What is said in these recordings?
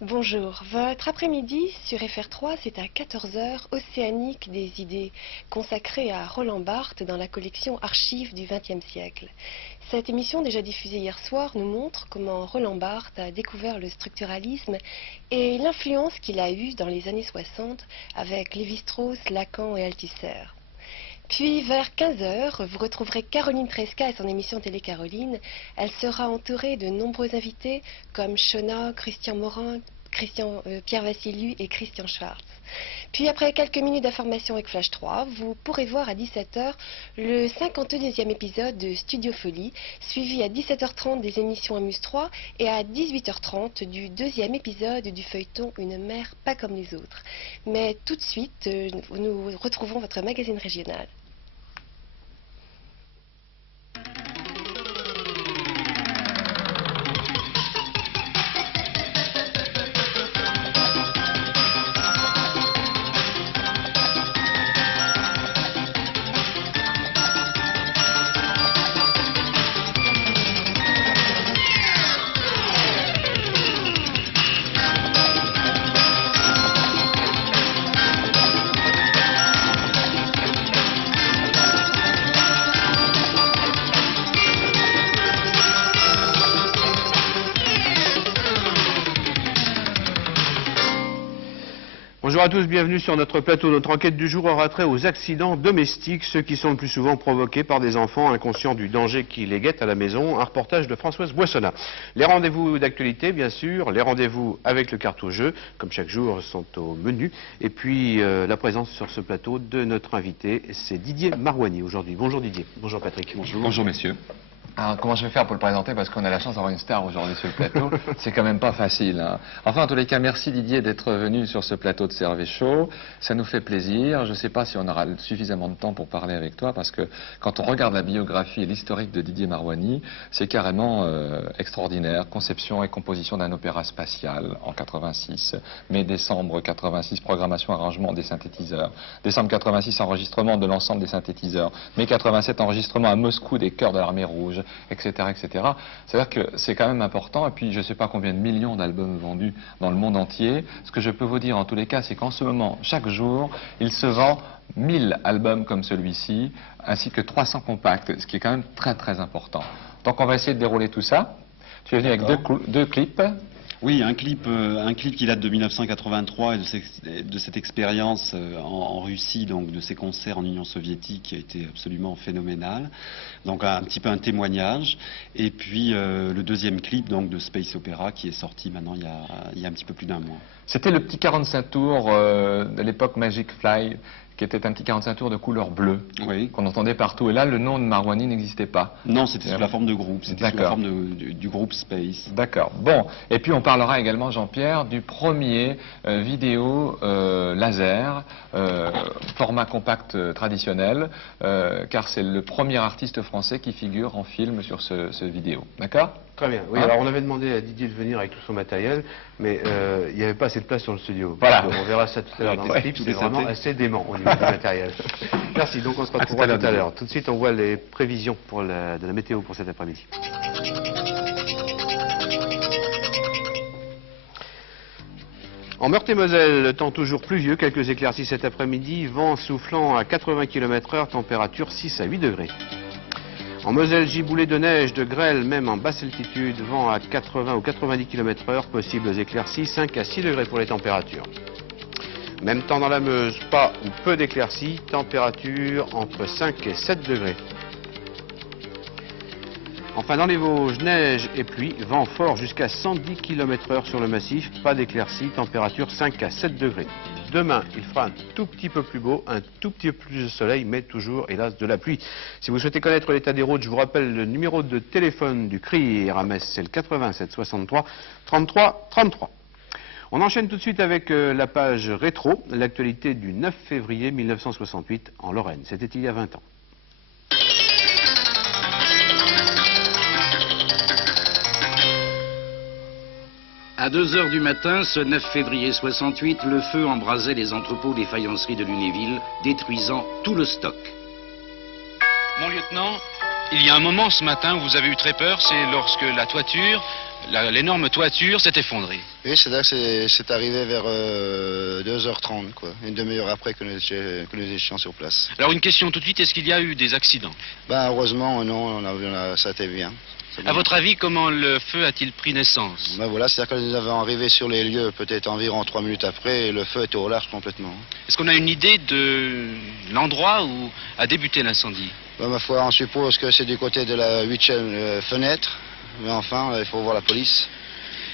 Bonjour, votre après-midi sur FR3, c'est à 14 h, Océanique des idées, consacrée à Roland Barthes dans la collection Archives du XXe siècle. Cette émission, déjà diffusée hier soir, nous montre comment Roland Barthes a découvert le structuralisme et l'influence qu'il a eue dans les années 60 avec Lévi-Strauss, Lacan et Althusser. Puis vers 15 h, vous retrouverez Caroline Tresca et son émission Télé Caroline. Elle sera entourée de nombreux invités comme Shona, Christian Morin, Pierre Vassiliou et Christian Schwartz. Puis après quelques minutes d'information avec Flash 3, vous pourrez voir à 17 h le 52e épisode de Studio Folie, suivi à 17 h 30 des émissions Amuse 3 et à 18 h 30 du deuxième épisode du feuilleton Une mère pas comme les autres. Mais tout de suite, nous retrouvons votre magazine régional. Bonjour à tous, bienvenue sur notre plateau. Notre enquête du jour aura trait aux accidents domestiques, ceux qui sont le plus souvent provoqués par des enfants inconscients du danger qui les guette à la maison. Un reportage de Françoise Boissonnat. Les rendez-vous d'actualité, bien sûr, les rendez-vous avec le carte-au-jeu, comme chaque jour, sont au menu. Et puis, la présence sur ce plateau de notre invité, c'est Didier Marouani aujourd'hui. Bonjour Didier. Bonjour Patrick. Bonjour. Bonjour messieurs. Alors, comment je vais faire pour le présenter, parce qu'on a la chance d'avoir une star aujourd'hui sur le plateau. C'est quand même pas facile, hein. Enfin, en tous les cas, merci Didier d'être venu sur ce plateau de Servet Show. Ça nous fait plaisir. Je ne sais pas si on aura suffisamment de temps pour parler avec toi, parce que quand on regarde la biographie et l'historique de Didier Marouani, c'est carrément extraordinaire. Conception et composition d'un opéra spatial en 86. Mai-décembre 86, programmation, arrangement des synthétiseurs. Décembre 86, enregistrement de l'ensemble des synthétiseurs. Mai 87, enregistrement à Moscou des chœurs de l'armée rouge, etc., etc. C'est-à-dire que c'est quand même important. Et puis, je ne sais pas combien de millions d'albums vendus dans le monde entier. Ce que je peux vous dire en tous les cas, c'est qu'en ce moment, chaque jour, il se vend 1000 albums comme celui-ci, ainsi que 300 compacts, ce qui est quand même très, très important. Donc, on va essayer de dérouler tout ça. Tu es venu avec deux clips. Oui, un clip qui date de 1983 et de cette expérience en Russie, donc de ces concerts en Union soviétique qui a été absolument phénoménal. Donc un petit peu un témoignage. Et puis le deuxième clip donc de Space Opera qui est sorti maintenant il y a un petit peu plus d'un mois. C'était le petit 45 tours de l'époque Magic Fly, qui était un petit 45 tours de couleur bleue, oui, qu'on entendait partout. Et là, le nom de Marouani n'existait pas. Non, c'était sous la forme de groupe, c'était sous la forme du groupe Space. D'accord. Bon, et puis on parlera également, Jean-Pierre, du premier vidéo laser, format compact traditionnel, car c'est le premier artiste français qui figure en film sur ce vidéo. D'accord ? Très bien. Oui, alors on avait demandé à Didier de venir avec tout son matériel, mais il n'y avait pas assez de place sur le studio. Voilà. Donc, on verra ça tout à l'heure dans le clip, c'est vraiment assez dément au niveau du matériel. Merci, donc on se retrouvera tout à l'heure. Tout de suite, on voit les prévisions de la météo pour cet après-midi. En Meurthe-et-Moselle, le temps toujours pluvieux, quelques éclaircies cet après-midi, vent soufflant à 80 km/h, température 6 à 8 degrés. En Moselle, giboulée de neige, de grêle, même en basse altitude, vent à 80 ou 90 km/h, possibles éclaircies, 5 à 6 degrés pour les températures. Même temps dans la Meuse, pas ou peu d'éclaircies, température entre 5 et 7 degrés. Enfin dans les Vosges, neige et pluie, vent fort jusqu'à 110 km/h sur le massif, pas d'éclaircies, température 5 à 7 degrés. Demain, il fera un tout petit peu plus beau, un tout petit peu plus de soleil, mais toujours, hélas, de la pluie. Si vous souhaitez connaître l'état des routes, je vous rappelle le numéro de téléphone du CRIR à Metz, c'est le 87 63 33 33. On enchaîne tout de suite avec la page rétro, l'actualité du 9 février 1968 en Lorraine. C'était il y a 20 ans. À 2 h du matin, ce 9 février 68, le feu embrasait les entrepôts des faïenceries de Lunéville, détruisant tout le stock. Mon lieutenant, Il y a un moment ce matin où vous avez eu très peur, c'est lorsque la toiture, l'énorme toiture s'est effondrée. Oui, c'est arrivé vers 2h30, quoi, une demi-heure après que nous étions sur place. Alors une question tout de suite, est-ce qu'il y a eu des accidents? Ben, heureusement, non, ça a été bien. À votre avis, comment le feu a-t-il pris naissance? Ben voilà, c'est-à-dire que nous avons arrivé sur les lieux peut-être environ 3 minutes après et le feu était au large complètement. Est-ce qu'on a une idée de l'endroit où a débuté l'incendie? Ben, ma foi, on suppose que c'est du côté de la 8e fenêtre, mais enfin, il faut voir la police.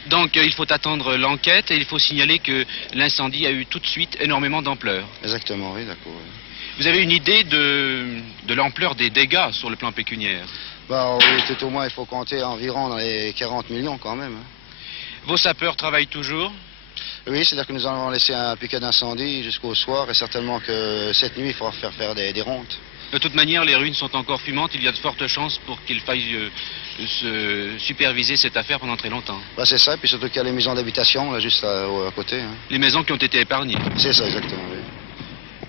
Donc il faut attendre l'enquête et il faut signaler que l'incendie a eu tout de suite énormément d'ampleur. Exactement, oui, d'accord. Oui. Vous avez une idée de l'ampleur des dégâts sur le plan pécuniaire? Ben, oui, tout au moins, il faut compter environ dans les 40 millions quand même. Vos sapeurs travaillent toujours? Oui, c'est-à-dire que nous allons laisser un piquet d'incendie jusqu'au soir et certainement que cette nuit, il faudra faire des rondes. De toute manière, les ruines sont encore fumantes. Il y a de fortes chances pour qu'il faille se superviser cette affaire pendant très longtemps. Ben, c'est ça, puis surtout qu'il y a les maisons d'habitation, là, juste à côté. Hein. Les maisons qui ont été épargnées. C'est ça, exactement, oui.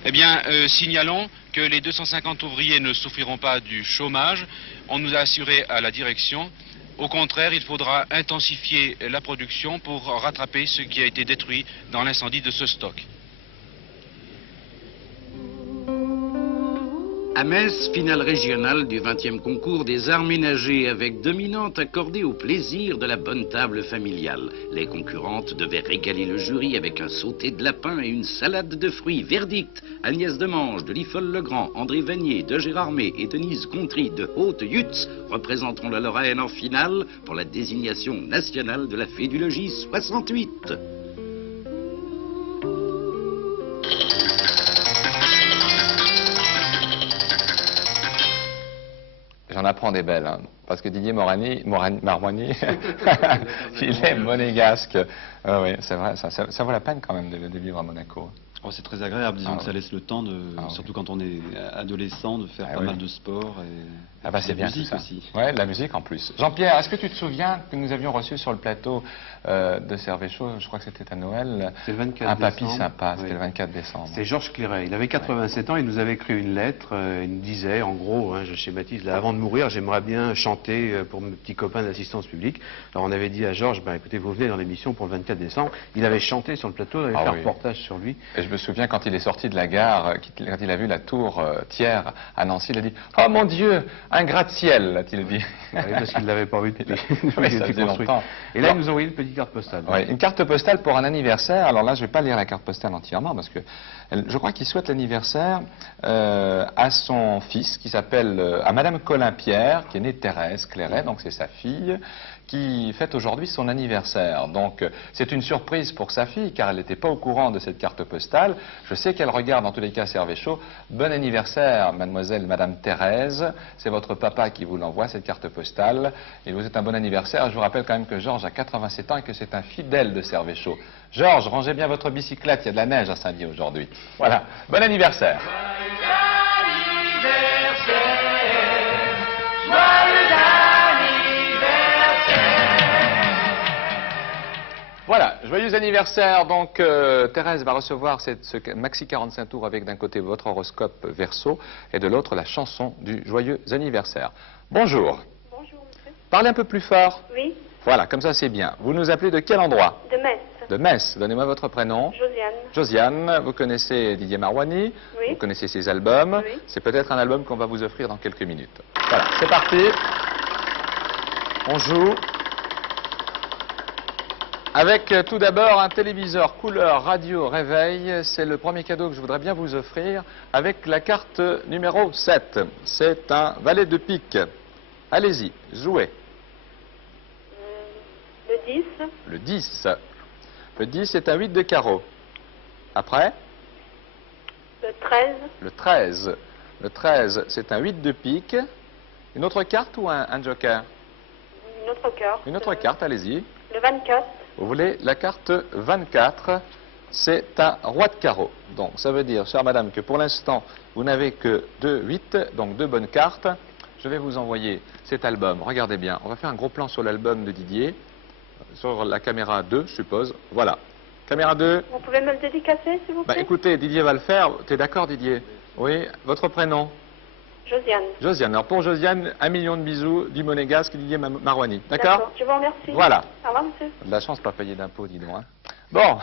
Eh bien, signalons que les 250 ouvriers ne souffriront pas du chômage. On nous a assuré à la direction. Au contraire, il faudra intensifier la production pour rattraper ce qui a été détruit dans l'incendie de ce stock. À Metz, finale régionale du 20e concours des arts ménagers avec dominante accordée au plaisir de la bonne table familiale. Les concurrentes devaient régaler le jury avec un sauté de lapin et une salade de fruits. Verdict, Agnès Demange, de Liffol-le-Grand, André Vanier, de Gérardmer et Denise Gontry de Haute-Yutz représenteront la Lorraine en finale pour la désignation nationale de la Fée du Logis 68. J'en apprends des belles, hein, parce que Didier Marmoigny, il est monégasque. Oui, c'est vrai, ça vaut la peine quand même de vivre à Monaco. Oh, c'est très agréable, disons que ça oui. laisse le temps, surtout quand on est adolescent, de faire pas mal de sport et bah, c'est de bien musique ça. aussi. Ouais, de la musique en plus. Jean-Pierre, est-ce que tu te souviens que nous avions reçu sur le plateau de Servéchaud, je crois que c'était à Noël, C'est le 24 un papy décembre. sympa, Oui. c'était le 24 décembre. C'est Georges Cléret. Il avait 87 ans, il nous avait écrit une lettre, il nous disait, en gros, hein, je schématise, là, avant de mourir, j'aimerais bien chanter pour mes petits copains d'assistance publique. Alors on avait dit à Georges, ben, écoutez, vous venez dans l'émission pour le 24 décembre. Il avait chanté sur le plateau, on avait fait un reportage sur lui. Et je me souviens quand il est sorti de la gare, quand il a vu la tour Thiers à Nancy, il a dit « Oh mon Dieu, un gratte-ciel », a-t-il dit. Oui, parce qu'il ne l'avait pas vu depuis. Oui, ça faisait longtemps. Et là, il nous a envoyé une petite carte postale. Oui, une carte postale pour un anniversaire. Alors là, je ne vais pas lire la carte postale entièrement parce que je crois qu'il souhaite l'anniversaire à son fils qui s'appelle, à Madame Colin-Pierre, qui est née Thérèse Clairet, donc c'est sa fille, qui fête aujourd'hui son anniversaire. Donc c'est une surprise pour sa fille car elle n'était pas au courant de cette carte postale. Je sais qu'elle regarde en tous les cas Servéchaud. Bon anniversaire, mademoiselle, madame Thérèse. C'est votre papa qui vous l'envoie, cette carte postale. Il vous souhaite un bon anniversaire. Je vous rappelle quand même que Georges a 87 ans et que c'est un fidèle de Servéchaud. Georges, rangez bien votre bicyclette, il y a de la neige à Saint-Dié aujourd'hui. Voilà, bon anniversaire. Voilà, joyeux anniversaire. Donc, Thérèse va recevoir ce maxi 45 tours avec d'un côté votre horoscope Verseau et de l'autre la chanson du joyeux anniversaire. Bonjour. Bonjour, monsieur. Parlez un peu plus fort. Oui, Voilà, comme ça c'est bien. Vous nous appelez de quel endroit? de Metz. De Metz. Donnez-moi votre prénom. Josiane. Josiane, vous connaissez Didier Marmoigny, Oui. vous connaissez ses albums. Oui. C'est peut-être un album qu'on va vous offrir dans quelques minutes. Voilà, c'est parti. On joue. Avec tout d'abord un téléviseur couleur radio réveil, c'est le premier cadeau que je voudrais bien vous offrir avec la carte numéro 7. C'est un valet de pique. Allez-y, jouez. Le 10. Le 10. Le 10 est un 8 de carreau. Après, Le 13. le 13. Le 13, c'est un 8 de pique. Une autre carte ou un joker? Une autre carte. Une autre carte, allez-y. Le 24. Vous voulez la carte 24, c'est un roi de carreau. Donc ça veut dire, chère madame, que pour l'instant, vous n'avez que 2 8, donc 2 bonnes cartes. Je vais vous envoyer cet album. Regardez bien, on va faire un gros plan sur l'album de Didier, sur la caméra 2, je suppose. Voilà. Caméra 2. Vous pouvez me le dédicacer, s'il vous plaît? Bah écoutez, Didier va le faire. T'es d'accord, Didier? Oui. Votre prénom? Josiane. Josiane. Alors pour Josiane, 1 million de bisous du monégasque Didier Marouani. D'accord? Je vous remercie. Voilà. Au revoir, monsieur. De la chance, pas payer d'impôts, dis donc. Hein. Bon.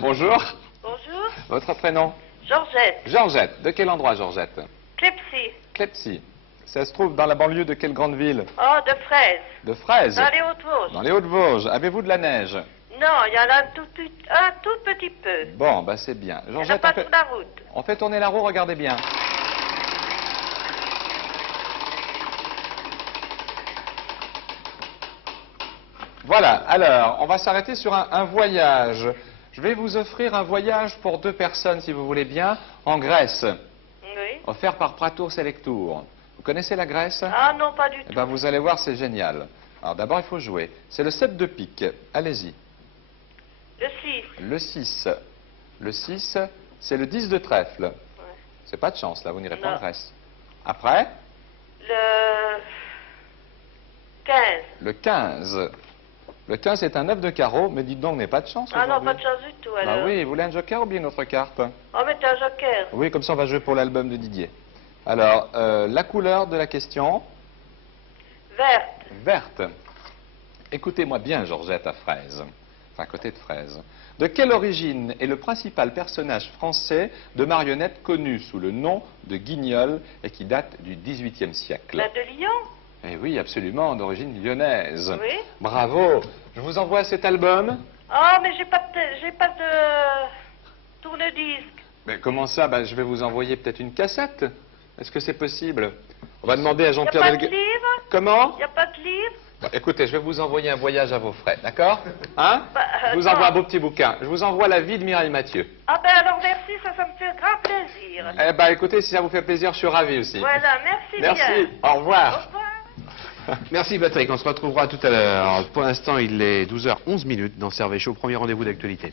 Bonjour. Bonjour. Votre prénom? Georgette. Georgette. De quel endroit, Georgette? Clepsy. Clepsy. Ça se trouve dans la banlieue de quelle grande ville? Oh, de fraises. De Fraises. Dans les Hautes-Vosges. Dans les Hautes-Vosges. Avez-vous de la neige? Non, il y en a un tout petit peu. Bon, bah c'est bien. Il n'y en a Georgette, pas sur la route. on fait tourner la roue, regardez bien. Voilà, alors, on va s'arrêter sur un voyage. Je vais vous offrir un voyage pour 2 personnes, si vous voulez bien, en Grèce, Oui. offert par Pratour Selectour. Vous connaissez la Grèce? Ah non, pas du tout. Eh ben, vous allez voir, c'est génial. Alors d'abord, il faut jouer. C'est le 7 de pique. Allez-y. Le 6. Le 6. Le 6, c'est le 10 de trèfle. C'est pas de chance, là, vous n'irez pas en Non. Grèce. Après, Le 15. le 15. Le 15 est un 9 de carreau, mais dites donc, vous n'avez pas de chance Ah non, aujourd'hui. pas de chance du tout, alors. Ah oui, vous voulez un joker ou bien une autre carte? Oh, mettez un joker. Oui, comme ça, on va jouer pour l'album de Didier. Alors, la couleur de la question? Verte. Verte. Écoutez-moi bien, Georgette à Fraise. Enfin, à côté de Fraise. De quelle origine est le principal personnage français de marionnette connu sous le nom de Guignol et qui date du XVIIIe siècle? La de Lyon. Eh oui, absolument, d'origine lyonnaise. Oui. Bravo. Je vous envoie cet album. Oh, mais j'ai pas de tourne-disque. Mais comment ça? Ben, je vais vous envoyer peut-être une cassette. Est-ce que c'est possible? On va demander à Y a Jean-Pierre pas de Delga- livre? Comment? Y a pas de livre? Bon, écoutez, je vais vous envoyer un voyage à vos frais, d'accord? Hein? Bah, Je vous attends. envoie un beau petit bouquin. Je vous envoie la vie de Mireille Mathieu. Ah ben alors merci, ça me fait grand plaisir. Eh ben, écoutez, si ça vous fait plaisir, je suis ravi aussi. Voilà, merci bien. Merci. Au revoir. Au revoir. Merci Patrick, on se retrouvera tout à l'heure. Pour l'instant, il est 12h11 dans Servet Chaud, premier rendez-vous d'actualité.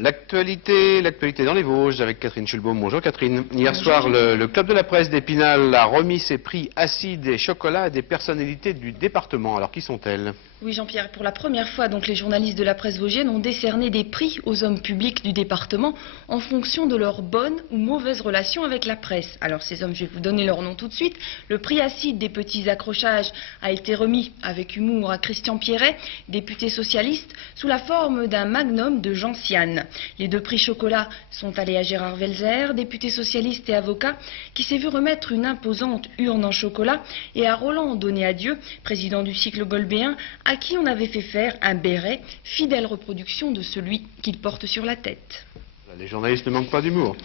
L'actualité dans les Vosges avec Catherine Schulbaum. Bonjour Catherine. Hier soir, le Club de la Presse d'Épinal a remis ses prix acides et chocolat à des personnalités du département. Alors qui sont-elles? Oui, Jean-Pierre, pour la première fois, donc, les journalistes de la presse vosgienne ont décerné des prix aux hommes publics du département en fonction de leur bonne ou mauvaise relation avec la presse. Alors, ces hommes, je vais vous donner leur nom tout de suite. Le prix acide des petits accrochages a été remis avec humour à Christian Pierret, député socialiste, sous la forme d'un magnum de Jean Siane. Les 2 prix chocolat sont allés à Gérard Welzer, député socialiste et avocat, qui s'est vu remettre une imposante urne en chocolat, et à Roland Donné-Adieu, président du cycle golbéen, à qui on avait fait faire un béret, fidèle reproduction de celui qu'il porte sur la tête. Les journalistes ne manquent pas d'humour.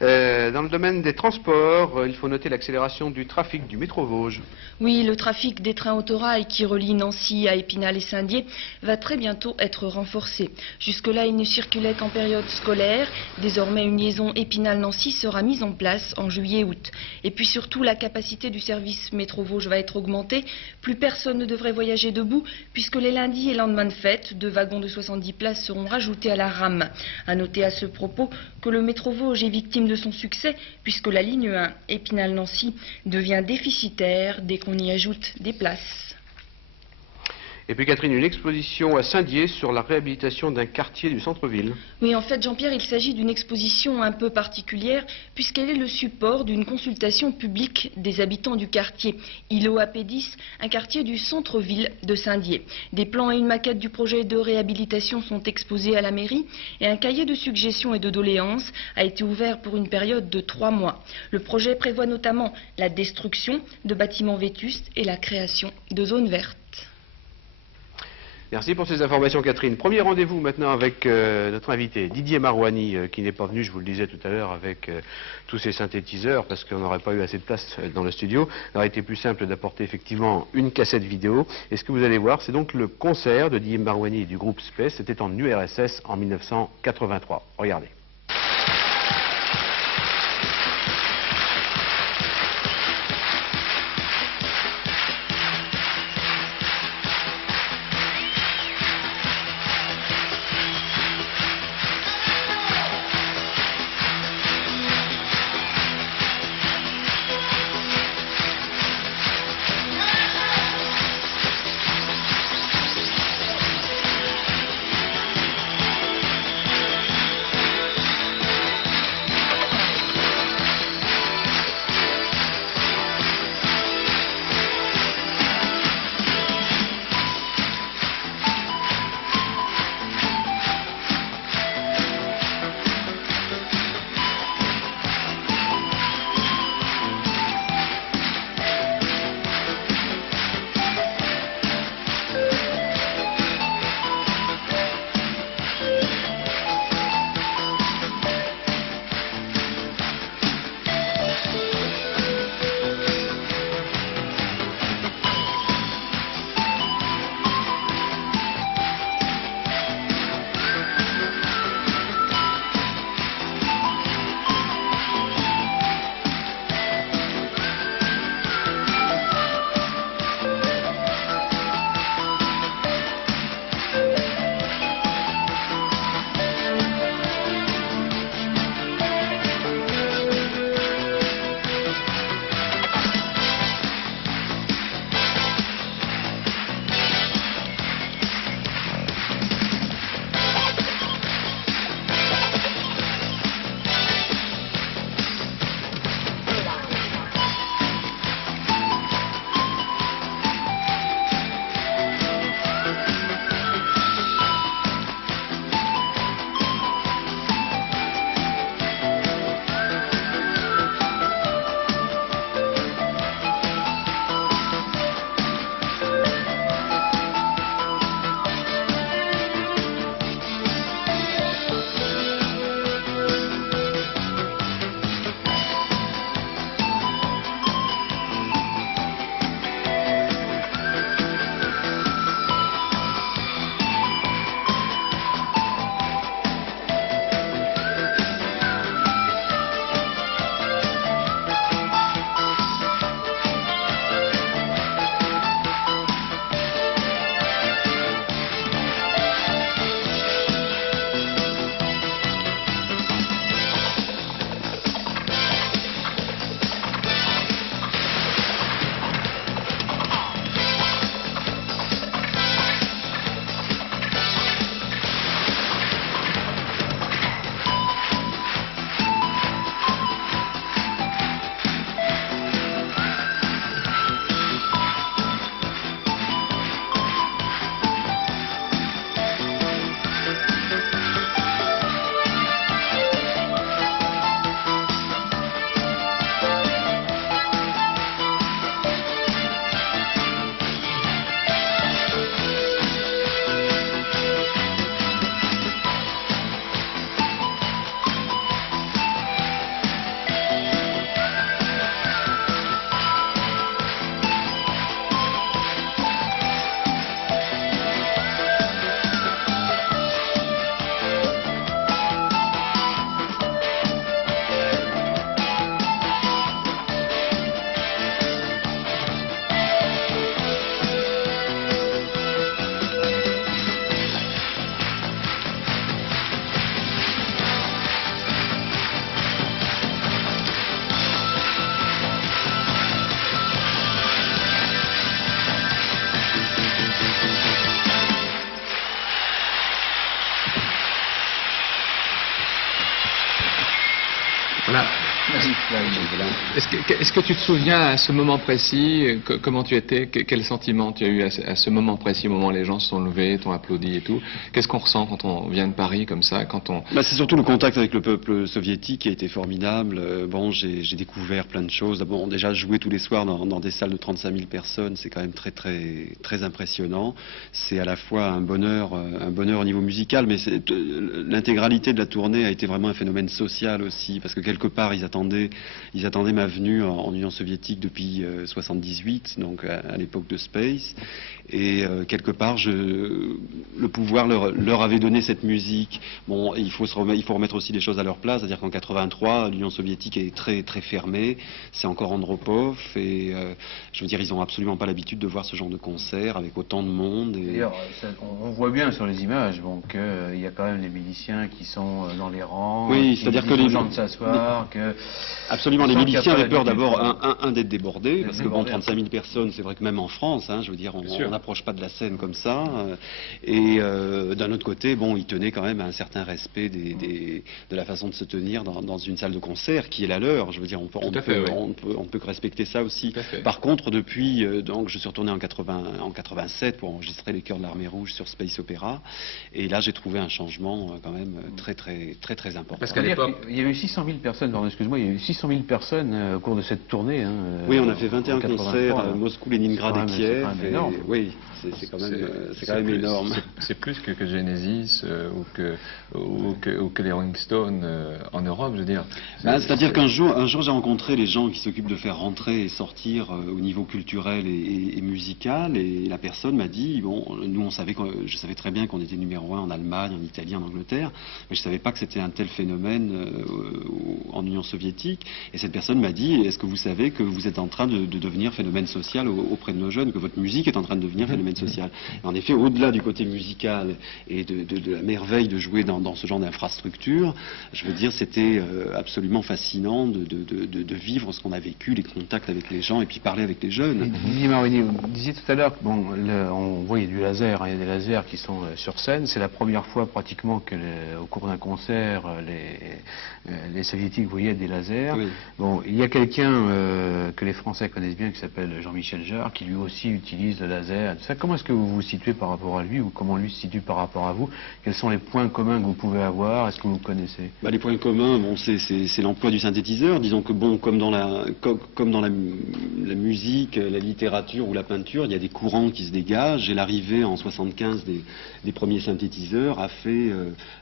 Dans le domaine des transports, il faut noter l'accélération du trafic du métro Vosges. Oui, le trafic des trains autorail qui relient Nancy à Épinal et Saint-Dié va très bientôt être renforcé. Jusque-là, il ne circulait qu'en période scolaire. Désormais, une liaison Épinal-Nancy sera mise en place en juillet-août. Et puis surtout, la capacité du service métro Vosges va être augmentée. Plus personne ne devrait voyager debout, puisque les lundis et lendemains de fête, 2 wagons de 70 places seront rajoutés à la rame. À noter à ce propos que le métro Vosges est victime de son succès, puisque la ligne 1 Épinal-Nancy devient déficitaire dès qu'on y ajoute des places. Et puis Catherine, une exposition à Saint-Dié sur la réhabilitation d'un quartier du centre-ville. Oui, en fait, Jean-Pierre, il s'agit d'une exposition un peu particulière, puisqu'elle est le support d'une consultation publique des habitants du quartier Îlot AP10, un quartier du centre-ville de Saint-Dié. Des plans et une maquette du projet de réhabilitation sont exposés à la mairie, et un cahier de suggestions et de doléances a été ouvert pour une période de 3 mois. Le projet prévoit notamment la destruction de bâtiments vétustes et la création de zones vertes. Merci pour ces informations Catherine. Premier rendez-vous maintenant avec notre invité Didier Marouani qui n'est pas venu, je vous le disais tout à l'heure, avec tous ces synthétiseurs parce qu'on n'aurait pas eu assez de place dans le studio. Il aurait été plus simple d'apporter effectivement une cassette vidéo. Et ce que vous allez voir, c'est donc le concert de Didier Marouani et du groupe Space. C'était en URSS en 1983. Regardez. Voilà. Est-ce que tu te souviens à ce moment précis, comment tu étais, quel sentiment tu as eu à ce moment précis, au moment où les gens se sont levés, t'ont applaudi et tout? Qu'est-ce qu'on ressent quand on vient de Paris comme ça, C'est surtout le contact avec le peuple soviétique qui a été formidable. Bon, j'ai découvert plein de choses. Bon, déjà jouer tous les soirs dans des salles de 35 000 personnes, c'est quand même très impressionnant. C'est à la fois un bonheur au niveau musical, mais l'intégralité de la tournée a été vraiment un phénomène social aussi, parce que quelque part ils attendaient ma venue en Union soviétique depuis 78, donc à l'époque de Space, et quelque part le pouvoir leur avait donné cette musique. Bon, il faut remettre aussi les choses à leur place, c'est-à-dire qu'en 83 l'Union soviétique est très fermée, c'est encore Andropov, et je veux dire, ils n'ont absolument pas l'habitude de voir ce genre de concert avec autant de monde. D'ailleurs, on voit bien sur les images qu'il y a quand même les miliciens qui sont dans les rangs. Oui, c'est-à-dire que les gens de s'asseoir, absolument, les miliciens avaient peur d'abord d'être débordés, parce que bon, 35 000 personnes, c'est vrai que même en France, je veux dire, on n'approche pas de la scène comme ça. Et d'un autre côté, bon, ils tenaient quand même à un certain respect de la façon de se tenir dans une salle de concert qui est la leur. Je veux dire, on peut que respecter ça aussi. Par contre, depuis, donc, je suis retourné en 87 pour enregistrer Les Chœurs de l'Armée Rouge sur Space Opera, et là j'ai trouvé un changement quand même très important. Parce qu'à l'époque, il y avait eu 600 000 personnes, excuse-moi, il y a eu 600 000 personnes au cours de cette tournée. Oui, on a fait 21 concerts à Moscou, Leningrad et Kiev. Oui, c'est quand même énorme. C'est plus que Genesis ou que les Rolling Stones en Europe, je veux dire. C'est-à-dire qu'un jour j'ai rencontré les gens qui s'occupent de faire rentrer et sortir au niveau culturel et musical, et la personne m'a dit, bon, nous je savais très bien qu'on était numéro 1 en Allemagne, en Italie, en Angleterre, mais je ne savais pas que c'était un tel phénomène en Union soviétique, et cette personne m'a dit, est-ce que vous savez que vous êtes en train de devenir phénomène social auprès de nos jeunes, que votre musique est en train de devenir phénomène social? Et en effet, au-delà du côté musical et de la merveille de jouer dans ce genre d'infrastructure, je veux dire, c'était absolument fascinant de vivre ce qu'on a vécu, les contacts avec les gens, et puis parler avec les jeunes. Didier Maroni, vous disiez tout à l'heure qu'on voit, il y a du laser, il y a des lasers qui sont sur scène. C'est la première fois pratiquement qu'au cours d'un concert, les soviétiques voyaient des lasers. Oui. Bon, il y a quelqu'un que les Français connaissent bien qui s'appelle Jean-Michel Jarre, qui lui aussi utilise le laser. Comment est-ce que vous vous situez par rapport à lui, ou comment lui se situe par rapport à vous? Quels sont les points communs que vous pouvez avoir? Est-ce que vous connaissez? Les points communs, bon, c'est l'emploi du synthétiseur. Disons que bon, comme dans la musique, la littérature ou la peinture, il y a des courants qui se dégagent, et l'arrivée en 75 des premiers synthétiseurs a fait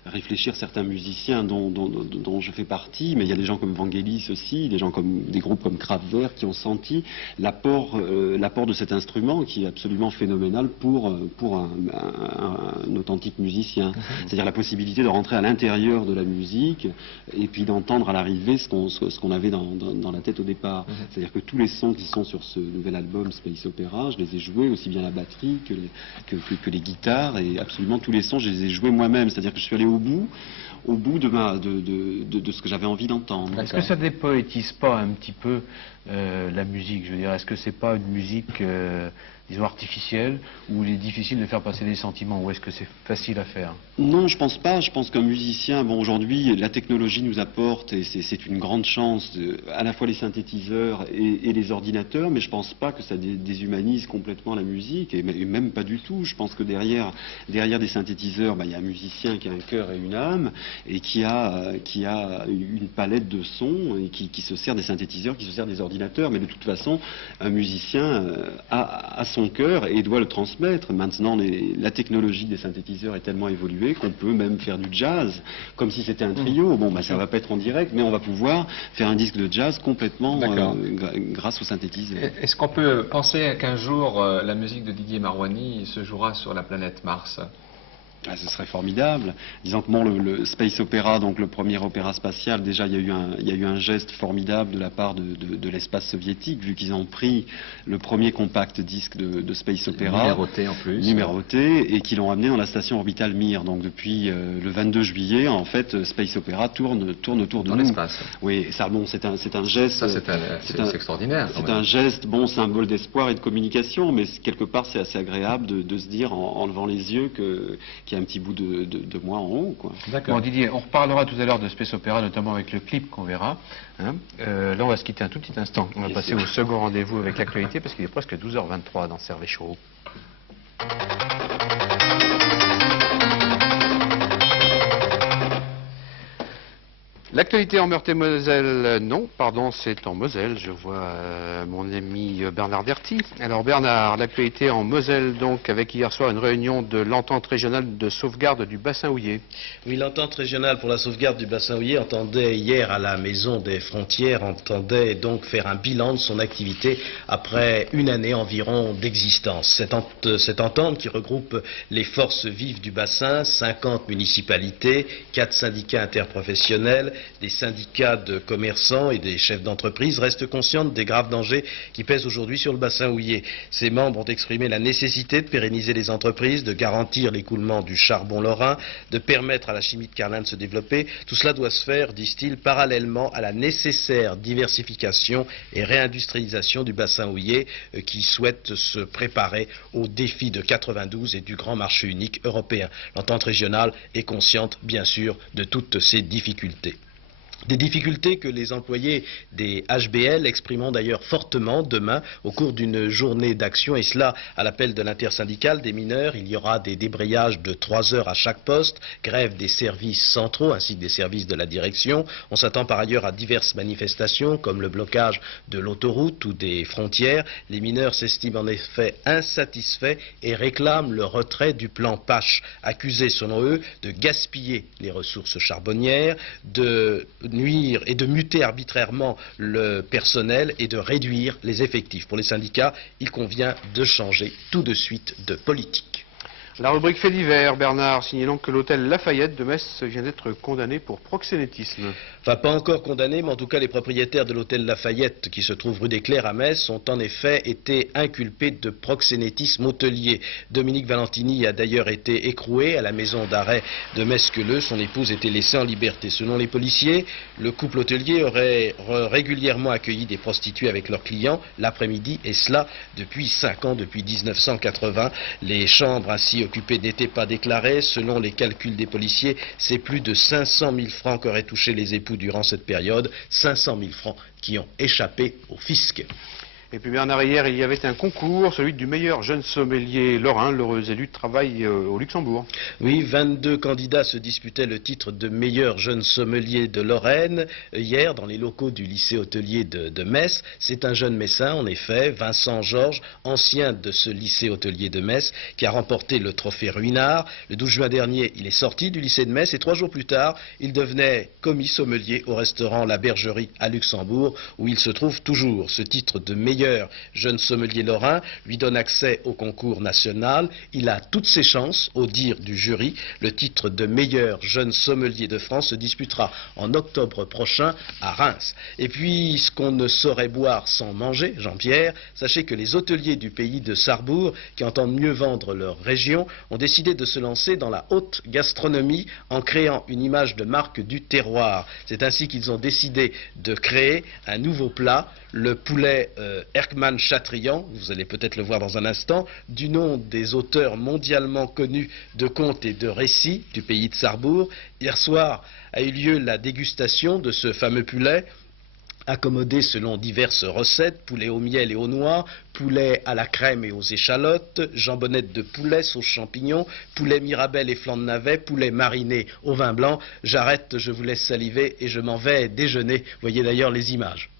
réfléchir certains musiciens dont je fais partie, mais il y a des gens comme Vangelis aussi, des groupes comme Kraftwerk qui ont senti l'apport de cet instrument qui est absolument phénoménal pour un authentique musicien. C'est-à-dire la possibilité de rentrer à l'intérieur de la musique et puis d'entendre à l'arrivée ce qu'on avait dans la tête au départ. C'est-à-dire que tous les sons qui sont sur ce nouvel album Space Opera, je les ai joués, aussi bien la batterie que les guitares, et absolument tous les sons, je les ai joués moi-même. C'est-à-dire que je suis allé au bout de ce que j'avais envie d'entendre. Est-ce que ça dépoétise pas un petit peu la musique? Je veux dire, est-ce que c'est pas une musique, disons, artificielle, où il est difficile de faire passer des sentiments, ou est-ce que c'est facile à faire? Non, je pense pas. Je pense qu'un musicien, bon, aujourd'hui, la technologie nous apporte, et c'est une grande chance, à la fois les synthétiseurs et les ordinateurs, mais je pense pas que ça déshumanise complètement la musique, et même pas du tout. Je pense que derrière des synthétiseurs, il y a un musicien qui a un cœur et une âme, et qui a une palette de sons, et qui se sert des synthétiseurs, qui se sert des ordinateurs, mais de toute façon, un musicien a son cœur et doit le transmettre. Maintenant, la technologie des synthétiseurs est tellement évoluée qu'on peut même faire du jazz, comme si c'était un trio. Bon, ça va pas être en direct, mais on va pouvoir faire un disque de jazz complètement grâce aux synthétiseurs. Est-ce qu'on peut penser qu'un jour, la musique de Didier Marouani se jouera sur la planète Mars? Ce serait formidable. Disons que le Space Opera, donc le premier opéra spatial, déjà il y a eu un geste formidable de la part de l'espace soviétique, vu qu'ils ont pris le premier compact disque de Space Opera, numéroté en plus, et qu'ils l'ont amené dans la station orbitale Mir. Donc depuis le 22 juillet, en fait, Space Opera tourne autour de nous. Dans l'espace. Oui, ça, bon, c'est un geste. Ça, c'est extraordinaire. C'est un geste, bon, symbole d'espoir et de communication, mais quelque part, c'est assez agréable de se dire en levant les yeux qu'il y a un petit bout de moi en haut, quoi. Bon, Didier, on reparlera tout à l'heure de Space Opera, notamment avec le clip qu'on verra. Hein. Là, on va se quitter un tout petit instant. On va passer au second rendez-vous avec l'actualité, parce qu'il est presque 12h23 dans Servet Show. L'actualité en Meurthe-et-Moselle, non, pardon, c'est en Moselle. Je vois mon ami Bernard Derty. Alors Bernard, l'actualité en Moselle, donc, avec hier soir une réunion de l'entente régionale de sauvegarde du bassin houiller. Oui, l'entente régionale pour la sauvegarde du bassin houiller entendait hier à la Maison des Frontières, entendait donc faire un bilan de son activité après une année environ d'existence. Cette entente qui regroupe les forces vives du bassin, 50 municipalités, 4 syndicats interprofessionnels, des syndicats de commerçants et des chefs d'entreprise restent conscientes des graves dangers qui pèsent aujourd'hui sur le bassin houiller. Ces membres ont exprimé la nécessité de pérenniser les entreprises, de garantir l'écoulement du charbon lorrain, de permettre à la chimie de Carlin de se développer. Tout cela doit se faire, disent-ils, parallèlement à la nécessaire diversification et réindustrialisation du bassin houiller qui souhaite se préparer aux défis de 92 et du grand marché unique européen. L'entente régionale est consciente, bien sûr, de toutes ces difficultés. Des difficultés que les employés des HBL exprimeront d'ailleurs fortement demain au cours d'une journée d'action, et cela à l'appel de l'intersyndicale des mineurs. Il y aura des débrayages de 3 heures à chaque poste, grève des services centraux ainsi que des services de la direction. On s'attend par ailleurs à diverses manifestations comme le blocage de l'autoroute ou des frontières. Les mineurs s'estiment en effet insatisfaits et réclament le retrait du plan PACH, accusé selon eux de gaspiller les ressources charbonnières, de nuire et de muter arbitrairement le personnel et de réduire les effectifs. Pour les syndicats, il convient de changer tout de suite de politique. La rubrique fait divers, Bernard, signalant que l'hôtel Lafayette de Metz vient d'être condamné pour proxénétisme. Enfin, pas encore condamné, mais en tout cas les propriétaires de l'hôtel Lafayette, qui se trouve rue des Clercs à Metz, ont en effet été inculpés de proxénétisme hôtelier. Dominique Valentini a d'ailleurs été écroué à la maison d'arrêt de Metz-Queuleux. Son épouse était laissée en liberté. Selon les policiers, le couple hôtelier aurait régulièrement accueilli des prostituées avec leurs clients l'après-midi, et cela depuis 5 ans, depuis 1980. Les chambres ainsi occupées n'étaient pas déclarées. Selon les calculs des policiers, c'est plus de 500 000 francs qu'auraient touché les époux durant cette période, 500 000 francs qui ont échappé au fisc. Et puis Bernard, hier, il y avait un concours, celui du meilleur jeune sommelier lorrain. L'heureux élu travaille au Luxembourg. Oui, 22 candidats se disputaient le titre de meilleur jeune sommelier de Lorraine hier dans les locaux du lycée hôtelier de Metz. C'est un jeune messin, en effet, Vincent Georges, ancien de ce lycée hôtelier de Metz, qui a remporté le trophée Ruinart. Le 12 juin dernier, il est sorti du lycée de Metz et 3 jours plus tard, il devenait commis sommelier au restaurant La Bergerie à Luxembourg, où il se trouve toujours. Ce titre de meilleur jeune sommelier lorrain lui donne accès au concours national. Il a toutes ses chances, au dire du jury. Le titre de meilleur jeune sommelier de France se disputera en octobre prochain à Reims. Et puis, ce qu'on ne saurait boire sans manger, Jean-Pierre, sachez que les hôteliers du pays de Sarrebourg, qui entendent mieux vendre leur région, ont décidé de se lancer dans la haute gastronomie en créant une image de marque du terroir. C'est ainsi qu'ils ont décidé de créer un nouveau plat, le poulet Erkman Chatrian, vous allez peut-être le voir dans un instant, du nom des auteurs mondialement connus de contes et de récits du pays de Sarrebourg. Hier soir a eu lieu la dégustation de ce fameux poulet, accommodé selon diverses recettes: poulet au miel et aux noix, poulet à la crème et aux échalotes, jambonnette de poulet sauce champignons, poulet mirabelle et flanc de navet, poulet mariné au vin blanc. J'arrête, je vous laisse saliver et je m'en vais déjeuner. Voyez d'ailleurs les images.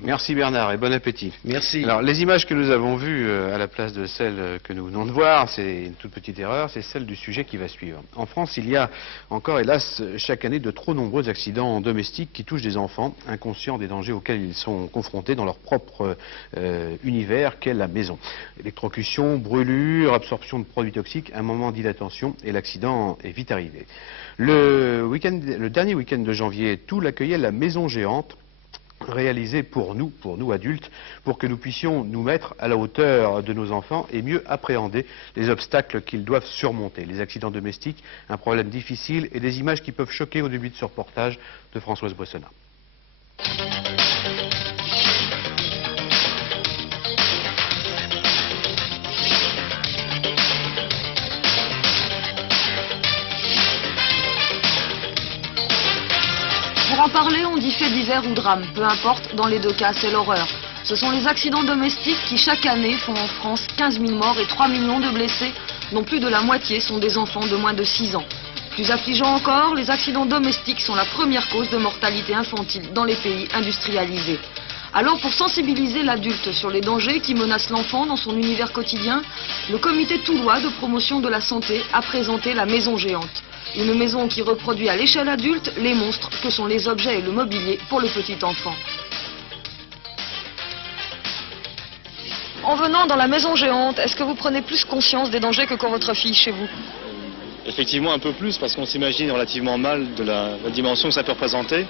Merci Bernard et bon appétit. Merci. Alors les images que nous avons vues à la place de celles que nous venons de voir, c'est une toute petite erreur, c'est celle du sujet qui va suivre. En France, il y a encore hélas chaque année de trop nombreux accidents domestiques qui touchent des enfants inconscients des dangers auxquels ils sont confrontés dans leur propre univers qu'est la maison. Électrocution, brûlure, absorption de produits toxiques, un moment d'inattention et l'accident est vite arrivé. Le dernier week-end de janvier, Toul accueillait la maison géante réalisé pour nous adultes, pour que nous puissions nous mettre à la hauteur de nos enfants et mieux appréhender les obstacles qu'ils doivent surmonter. Les accidents domestiques, un problème difficile et des images qui peuvent choquer au début de ce reportage de Françoise Boissonnat. Pour en parler, on dit fait divers ou drame. Peu importe, dans les deux cas, c'est l'horreur. Ce sont les accidents domestiques qui, chaque année, font en France 15 000 morts et 3 millions de blessés, dont plus de la moitié sont des enfants de moins de 6 ans. Plus affligeant encore, les accidents domestiques sont la première cause de mortalité infantile dans les pays industrialisés. Alors, pour sensibiliser l'adulte sur les dangers qui menacent l'enfant dans son univers quotidien, le comité toulois de promotion de la santé a présenté la Maison Géante. Une maison qui reproduit à l'échelle adulte les monstres que sont les objets et le mobilier pour le petit enfant. En venant dans la Maison Géante, est-ce que vous prenez plus conscience des dangers que quand votre fille chez vous? Effectivement, un peu plus, parce qu'on s'imagine relativement mal de la dimension que ça peut représenter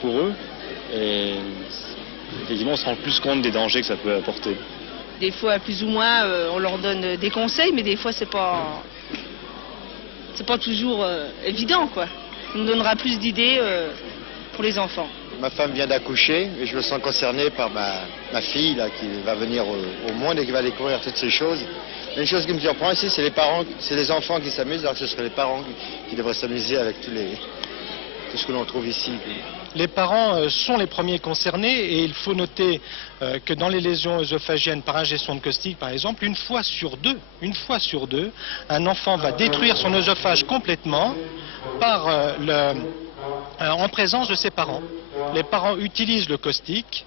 pour eux. Et effectivement, on se rend plus compte des dangers que ça peut apporter. Des fois, plus ou moins, on leur donne des conseils, mais des fois, c'est pas toujours évident, quoi. On nous donnera plus d'idées pour les enfants. Ma femme vient d'accoucher et je me sens concerné par ma fille là, qui va venir au monde et qui va découvrir toutes ces choses. Une chose qui me surprend ici, c'est les parents, c'est les enfants qui s'amusent, alors que ce seraient les parents qui devraient s'amuser avec tout ce que l'on trouve ici. Les parents sont les premiers concernés et il faut noter que dans les lésions œsophagiennes par ingestion de caustique, par exemple, une fois sur deux, un enfant va détruire son œsophage complètement en présence de ses parents. Les parents utilisent le caustique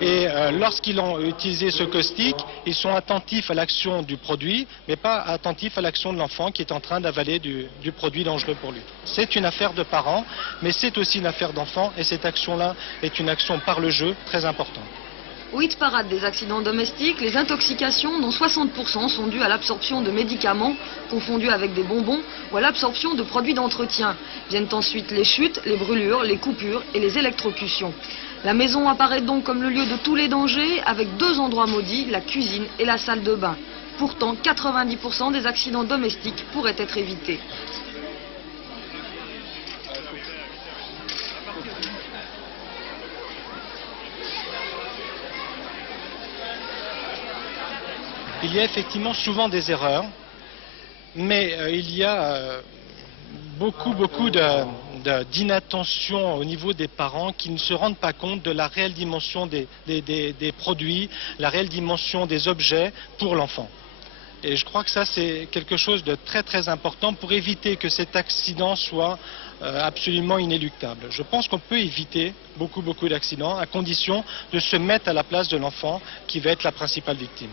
et lorsqu'ils ont utilisé ce caustique, ils sont attentifs à l'action du produit, mais pas attentifs à l'action de l'enfant qui est en train d'avaler du produit dangereux pour lui. C'est une affaire de parents, mais c'est aussi une affaire d'enfants et cette action-là est une action par le jeu très importante. Au hit parade des accidents domestiques, les intoxications, dont 60% sont dues à l'absorption de médicaments confondus avec des bonbons ou à l'absorption de produits d'entretien. Viennent ensuite les chutes, les brûlures, les coupures et les électrocutions. La maison apparaît donc comme le lieu de tous les dangers, avec deux endroits maudits, la cuisine et la salle de bain. Pourtant, 90% des accidents domestiques pourraient être évités. Il y a effectivement souvent des erreurs, mais il y a beaucoup d'inattention au niveau des parents qui ne se rendent pas compte de la réelle dimension des produits, la réelle dimension des objets pour l'enfant. Et je crois que ça, c'est quelque chose de très très important pour éviter que cet accident soit absolument inéluctable. Je pense qu'on peut éviter beaucoup d'accidents à condition de se mettre à la place de l'enfant qui va être la principale victime.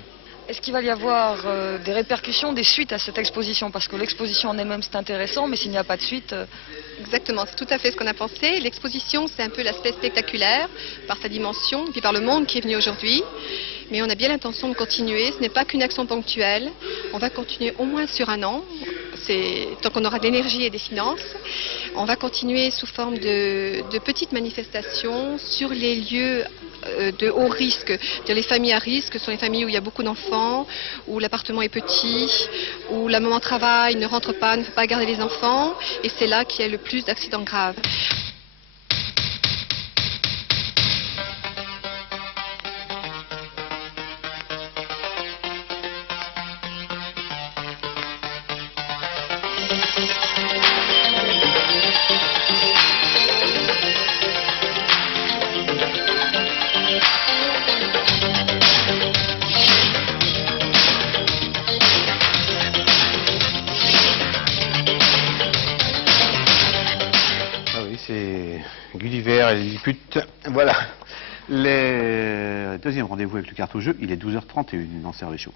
Est-ce qu'il va y avoir des répercussions, des suites à cette exposition? Parce que l'exposition en elle-même, c'est intéressant, mais s'il n'y a pas de suite... Exactement, c'est tout à fait ce qu'on a pensé. L'exposition, c'est un peu l'aspect spectaculaire, par sa dimension, et puis par le monde qui est venu aujourd'hui. Mais on a bien l'intention de continuer. Ce n'est pas qu'une action ponctuelle. On va continuer au moins sur un an. Tant qu'on aura de l'énergie et des finances. On va continuer sous forme de petites manifestations sur les lieux de haut risque. Les familles à risque sont les familles où il y a beaucoup d'enfants, où l'appartement est petit, où la maman travaille, ne rentre pas, ne peut pas garder les enfants. Et c'est là qu'il y a le plus d'accidents graves. Gulliver et Lilliput. Voilà. Le deuxième rendez-vous avec le carte-au-jeu, il est 12h31 dans Cervé Chaud.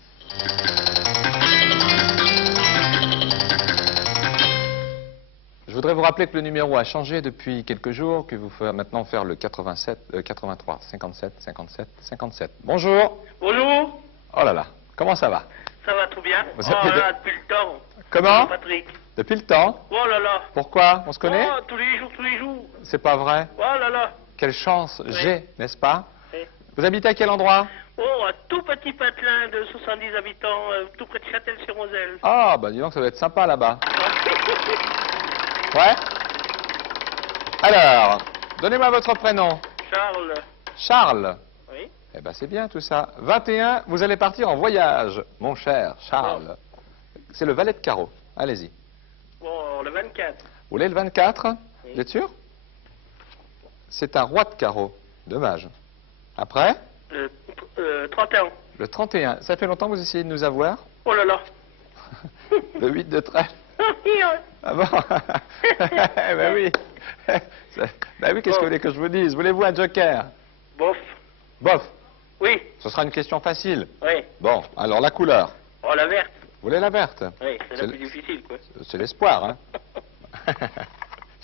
Je voudrais vous rappeler que le numéro a changé depuis quelques jours, que vous pouvez maintenant faire le 83 57 57 57. Bonjour. Bonjour. Oh là là, comment ça va? Ça va tout bien. Vous oh appelez là, depuis le temps. Comment? Patrick. Depuis le temps? Oh là là. Pourquoi? On se connaît? Oh, tous les jours. C'est pas vrai? Oh là là. Quelle chance oui. J'ai, n'est-ce pas? Oui. Vous habitez à quel endroit? Oh, un tout petit patelin de 70 habitants, tout près de Châtel-sur-Moselle. Ah, bah dis donc, ça doit être sympa là-bas. Ouais? Alors, donnez-moi votre prénom. Charles. Charles? Oui. Eh ben c'est bien tout ça. 21, vous allez partir en voyage, mon cher Charles. C'est le valet de carreau. Allez-y. Bon, le 24. Vous voulez le 24? Oui. Vous êtes sûr? c'est un roi de carreau. Dommage. Après? 31. Le 31. Ça fait longtemps que vous essayez de nous avoir? Oh là là. Le 8 de trèfle. Ah bon? Ben oui. Ben oui, qu'est-ce que vous voulez que je vous dise? Voulez-vous un joker? Bof. Bof. Oui. Ce sera une question facile. Oui. Bon, alors la couleur. Oh, la verte. Vous voulez la verte? Oui, c'est la plus difficile, quoi. C'est l'espoir, hein?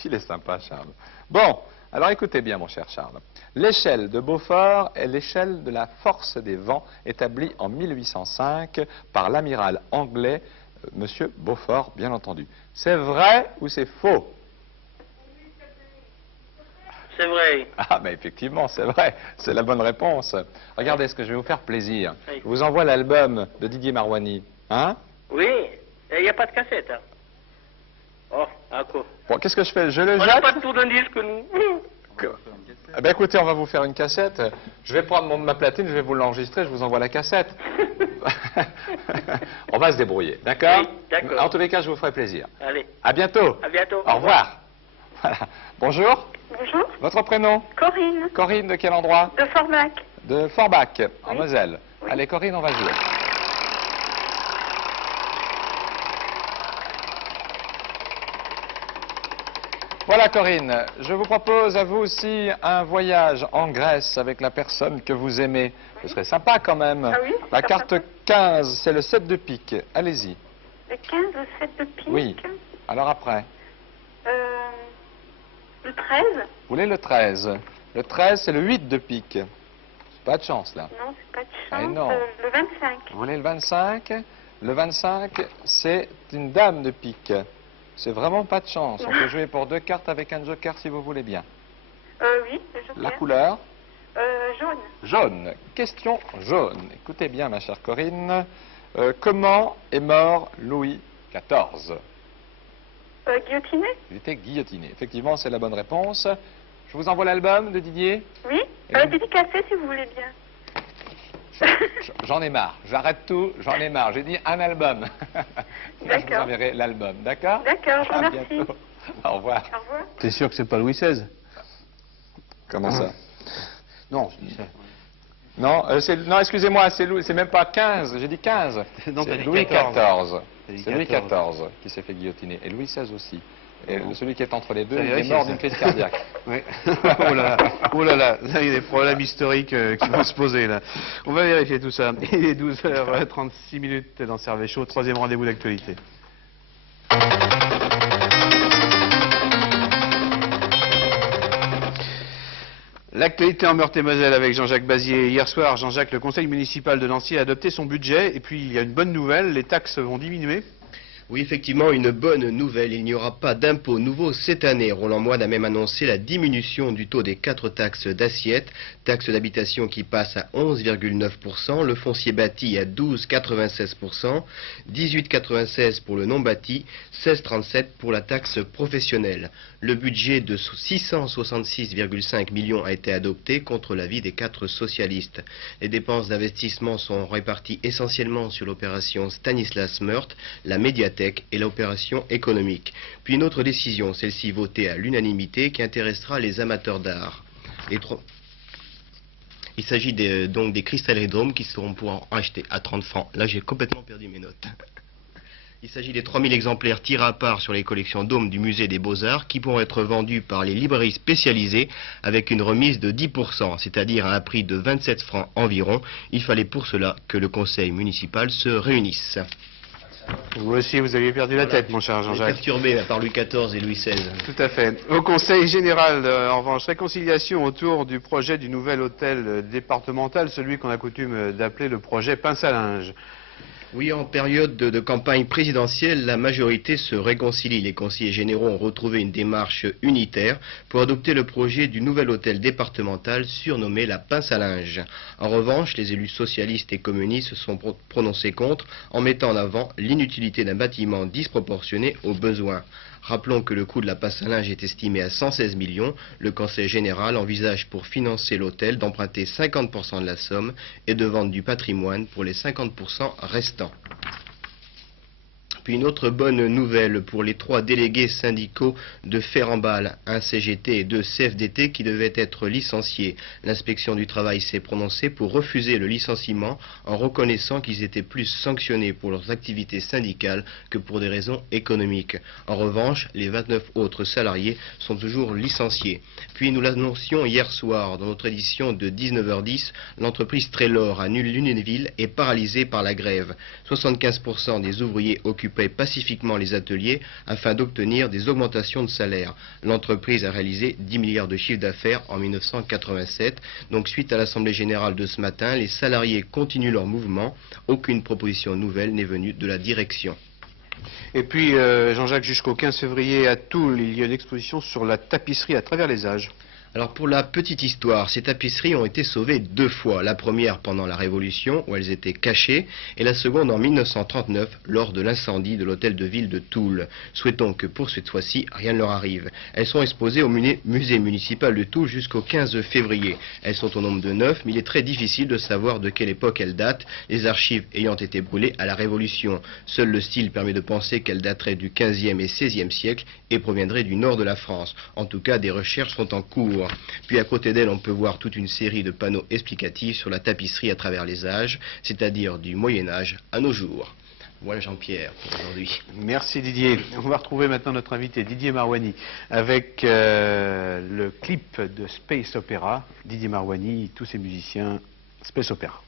Il est sympa, Charles. Bon, alors écoutez bien, mon cher Charles. L'échelle de Beaufort est l'échelle de la force des vents établie en 1805 par l'amiral anglais, Monsieur Beaufort, bien entendu. C'est vrai ou c'est faux? C'est vrai. Ah, mais effectivement, c'est vrai. C'est la bonne réponse. Regardez ce que je vais vous faire plaisir. Oui. Je vous envoie l'album de Didier Marouani. Hein? Oui, il n'y a pas de cassette. Hein. Oh, d'accord. Bon, qu'est-ce que je fais? Je le On jette? n'a pas de tour d'un disque, nous. Eh ben, écoutez, on va vous faire une cassette. Je vais prendre ma platine, je vais vous l'enregistrer, je vous envoie la cassette. On va se débrouiller, d'accord? Oui, d'accord. En tous les cas, je vous ferai plaisir. Allez. À bientôt. À bientôt. Au revoir. Voilà. Bonjour. Bonjour. Votre prénom? Corinne. Corinne, de quel endroit? De Forbach. De Forbach, en Moselle. Allez, Corinne, on va jouer. Voilà, Corinne, je vous propose à vous aussi un voyage en Grèce avec la personne que vous aimez. Ce serait sympa quand même. Ah oui, la carte 15, c'est le 7 de pique. Allez-y. Le 15, le 7 de pique. Oui. Alors après? Le 13. Vous voulez le 13? Le 13, c'est le 8 de pique. C'est pas de chance, là. Non, c'est pas de Eh chance. non. Le 25. Vous voulez le 25? Le 25, c'est une dame de pique. C'est vraiment pas de chance. On peut jouer pour 2 cartes avec un joker si vous voulez bien. Oui, le joker. La couleur? Jaune. Jaune. Question jaune. Écoutez bien, ma chère Corinne. Comment est mort Louis XIV? Guillotiné. Il était guillotiné. Effectivement, c'est la bonne réponse. Je vous envoie l'album de Didier. Oui. Dédicacé si vous voulez bien. J'en ai marre. J'arrête tout. J'en ai marre. J'ai dit un album. Je vous enverrai l'album. D'accord? D'accord, je vous À remercie. bientôt. Au revoir. Au revoir. T'es sûr que c'est pas Louis XVI? Comment ça? Non, je dis ça. Non, non, excusez-moi, c'est même pas 15, j'ai dit 15. Non, C'est t'as dit Louis 14. XIV. C'est Louis XIV qui s'est fait guillotiner. Et Louis XVI aussi. Et celui qui est entre les deux, Ça il est vérifie, mort ça. d'une crise cardiaque. Oui. Oh là là, là, il y a des problèmes historiques qui vont se poser là. On va vérifier tout ça. Il est 12h36 dans Servet Chaud, troisième rendez-vous d'actualité. L'actualité en Meurthe-et-Moselle avec Jean-Jacques Bazier. Hier soir, Jean-Jacques, le conseil municipal de Nancy a adopté son budget et puis il y a une bonne nouvelle, les taxes vont diminuer. Oui, effectivement, une bonne nouvelle. Il n'y aura pas d'impôts nouveaux cette année. Roland Moine a même annoncé la diminution du taux des 4 taxes d'assiette. Taxe d'habitation qui passe à 11,9%, le foncier bâti à 12,96%, 18,96% pour le non bâti, 16,37% pour la taxe professionnelle. Le budget de 666,5 millions a été adopté contre l'avis des 4 socialistes. Les dépenses d'investissement sont réparties essentiellement sur l'opération Stanislas Meurthe, la médiathèque et l'opération économique. Puis une autre décision, celle-ci votée à l'unanimité, qui intéressera les amateurs d'art. Il s'agit donc des cristallédromes qui seront pour acheter à 30 francs. Là, j'ai complètement perdu mes notes. Il s'agit des 3000 exemplaires tirés à part sur les collections Dôme du Musée des Beaux-Arts qui pourront être vendus par les librairies spécialisées avec une remise de 10%, c'est-à-dire à un prix de 27 francs environ. Il fallait pour cela que le conseil municipal se réunisse. Vous aussi, vous aviez perdu la tête, mon cher Jean-Jacques. Perturbé par Louis XIV et Louis XVI. Tout à fait. Au Conseil général, en revanche, réconciliation autour du projet du nouvel hôtel départemental, celui qu'on a coutume d'appeler le projet Pince à linge. Oui, en période de campagne présidentielle, la majorité se réconcilie. Les conseillers généraux ont retrouvé une démarche unitaire pour adopter le projet du nouvel hôtel départemental surnommé la Pince à linge. En revanche, les élus socialistes et communistes se sont prononcés contre en mettant en avant l'inutilité d'un bâtiment disproportionné aux besoins. Rappelons que le coût de la pince à linge est estimé à 116 millions. Le Conseil général envisage pour financer l'hôtel d'emprunter 50% de la somme et de vendre du patrimoine pour les 50% restants. Puis une autre bonne nouvelle pour les 3 délégués syndicaux de Fer-en-Bas, un CGT et 2 CFDT qui devaient être licenciés. L'inspection du travail s'est prononcée pour refuser le licenciement en reconnaissant qu'ils étaient plus sanctionnés pour leurs activités syndicales que pour des raisons économiques. En revanche, les 29 autres salariés sont toujours licenciés. Puis nous l'annoncions hier soir dans notre édition de 19h10, l'entreprise Trelor à Lunéville est paralysée par la grève. 75% des ouvriers occupaient pacifiquement les ateliers afin d'obtenir des augmentations de salaire. L'entreprise a réalisé 10 milliards de chiffre d'affaires en 1987. Donc suite à l'Assemblée générale de ce matin, les salariés continuent leur mouvement. Aucune proposition nouvelle n'est venue de la direction. Et puis, Jean-Jacques, jusqu'au 15 février à Toul, il y a une exposition sur la tapisserie à travers les âges. Alors pour la petite histoire, ces tapisseries ont été sauvées 2 fois. La première pendant la Révolution, où elles étaient cachées, et la seconde en 1939, lors de l'incendie de l'hôtel de ville de Toul. Souhaitons que pour cette fois-ci, rien ne leur arrive. Elles sont exposées au musée municipal de Toul jusqu'au 15 février. Elles sont au nombre de 9, mais il est très difficile de savoir de quelle époque elles datent, les archives ayant été brûlées à la Révolution. Seul le style permet de penser qu'elles dateraient du 15e et 16e siècle et proviendraient du nord de la France. En tout cas, des recherches sont en cours. Puis à côté d'elle, on peut voir toute une série de panneaux explicatifs sur la tapisserie à travers les âges, c'est-à-dire du Moyen-Âge à nos jours. Voilà Jean-Pierre pour aujourd'hui. Merci Didier. On va retrouver maintenant notre invité Didier Marouani avec le clip de Space Opera. Didier Marouani, tous ses musiciens, Space Opera.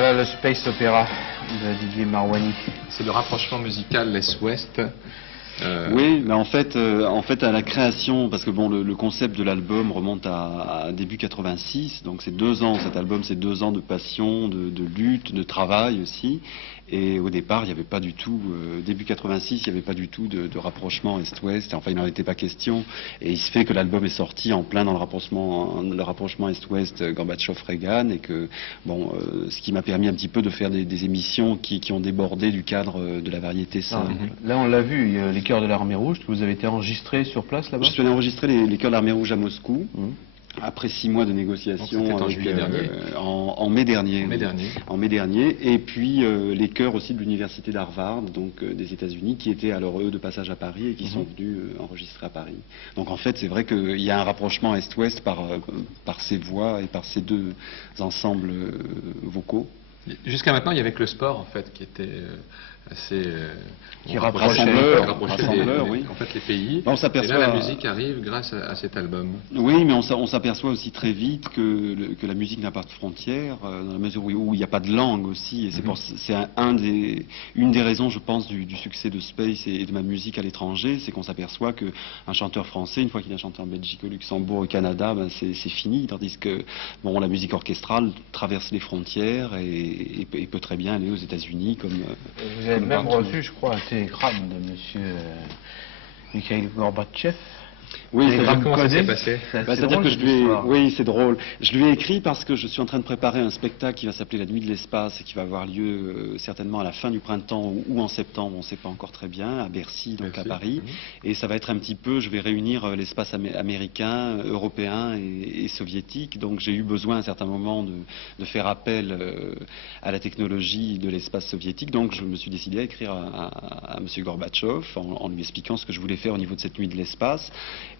Voilà le Space Opera de Didier Marouani. C'est le rapprochement musical l'Est-Ouest. Oui, mais en fait, à la création, parce que bon, le concept de l'album remonte à début 86, donc c'est 2 ans, cet album, c'est 2 ans de passion, de lutte, de travail aussi. Et au départ, il n'y avait pas du tout, début 86, il n'y avait pas du tout de rapprochement Est-Ouest, enfin il n'en était pas question. Et il se fait que l'album est sorti en plein dans le rapprochement Est-Ouest Gorbatchev-Reagan, et que, bon, ce qui m'a permis un petit peu de faire des émissions qui ont débordé du cadre de la variété simple. Là, on l'a vu, il y a les Chœurs de l'Armée Rouge, que vous avez été enregistré sur place là-bas. Je suis allé enregistrer les Chœurs de l'Armée Rouge à Moscou. Après 6 mois de négociations en mai dernier. En mai dernier. Et puis les chœurs aussi de l'université d'Harvard, donc des États-Unis, qui étaient alors eux de passage à Paris et qui sont venus enregistrer à Paris. Donc en fait, c'est vrai qu'il y a un rapprochement Est-Ouest par ces voix et par ces 2 ensembles vocaux. Jusqu'à maintenant, il n'y avait que le sport en fait qui était assez rassembleur, oui. En fait, les pays. On s'aperçoit, et là, la musique arrive grâce à cet album. Oui, mais on s'aperçoit aussi très vite que la musique n'a pas de frontières, dans la mesure où il n'y a pas de langue aussi. Et c'est une des raisons, je pense, du succès de Space et de ma musique à l'étranger, c'est qu'on s'aperçoit qu'un chanteur français, une fois qu'il a chanté en Belgique, au Luxembourg, au Canada, ben c'est fini. Tandis que bon, la musique orchestrale traverse les frontières et peut très bien aller aux États-Unis comme. Vous avez même reçu, je crois, un télégramme de M. Mikhail Gorbatchev. Oui, comment ça s'est passé? C'est-à-dire que je lui ai... Oui, c'est drôle. Je lui ai écrit parce que je suis en train de préparer un spectacle qui va s'appeler La Nuit de l'Espace et qui va avoir lieu certainement à la fin du printemps ou en septembre, on ne sait pas encore très bien, à Bercy, donc à Paris. Et ça va être un petit peu, je vais réunir l'espace américain, européen et soviétique. Donc j'ai eu besoin à un certain moment de faire appel à la technologie de l'espace soviétique. Donc je me suis décidé à écrire à M. Gorbatchev en lui expliquant ce que je voulais faire au niveau de cette Nuit de l'Espace.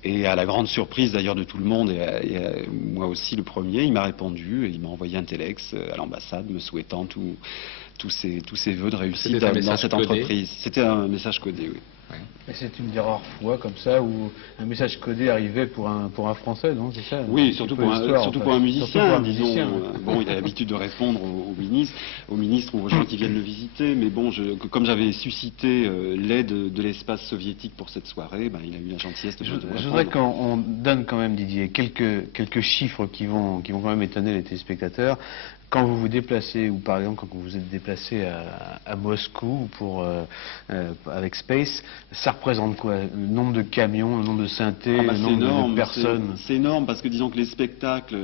Et à la grande surprise d'ailleurs de tout le monde, et moi aussi le premier, il m'a répondu et il m'a envoyé un téléx à l'ambassade me souhaitant tous ses vœux de réussite dans cette entreprise. C'était un message codé, oui. Mais c'est une des rares fois comme ça où un message codé arrivait pour un Français, non? C'est ça? Oui, surtout pour un musicien, disons. Bon, il a l'habitude de répondre aux ministres ou aux gens qui viennent le visiter, mais bon, comme j'avais suscité l'aide de l'espace soviétique pour cette soirée, ben, il a eu la gentillesse de me répondre. Je voudrais qu'on donne quand même, Didier, quelques chiffres qui vont quand même étonner les téléspectateurs. Quand vous vous déplacez, ou par exemple quand vous vous êtes déplacé à Moscou avec Space, ça représente quoi? Le nombre de camions, le nombre de synthés, le nombre de personnes? C'est énorme parce que disons que les spectacles